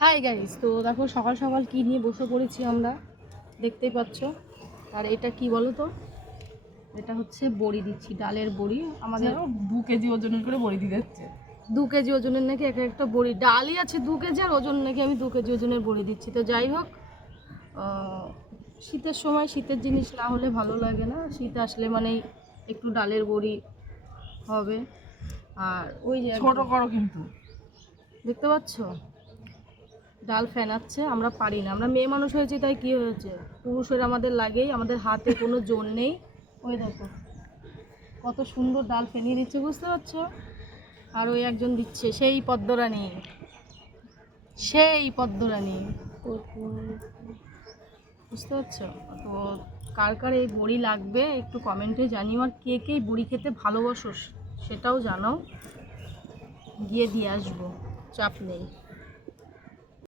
Hi guys, তো দেখো সকাল সকাল কি নিয়ে বসে পড়েছি আমরা, দেখতেই পাচ্ছ। আর এটা কি বলো তো, এটা হচ্ছে বড়ি দিচ্ছি, ডালের বড়ি। আমাদের 2 কেজি ওজনের করে বড়ি দিয়ে যাচ্ছে। 2 কেজি ওজনের নাকি এক একটা বড়ি, ডালই আছে 2 কেজি আর ওজন নাকি আমি 2 কেজি ওজনের বড়ি দিচ্ছি। তো যাই হোক, শীতের সময় শীতের জিনিস না হলে ভালো লাগে না, শীত আসলে মানেই একটু ডালের বড়ি হবে। আর ওই যে ছোট করো কিন্তু। দেখতে পাচ্ছ ডাল ফেনাচ্ছে, আমরা পারি না, আমরা মেয়ে মানুষ হয়েছি তাই কি হয়েছে, পুরুষের আমাদের লাগেই, আমাদের হাতে কোনো জোর নেই। ওই দেখো কত সুন্দর ডাল ফেনিয়ে দিচ্ছে, বুঝতে পারছো। আর ওই একজন দিচ্ছে, সেই পদ্মরানী, সেই পদ্মরানী, বুঝতে পারছো। তো কার কার এই বড়ি লাগবে একটু কমেন্টে জানিও, আর কে কে বড়ি খেতে ভালোবাসো সেটাও জানাও, গিয়ে দিয়ে আসবো, চাপ নেই।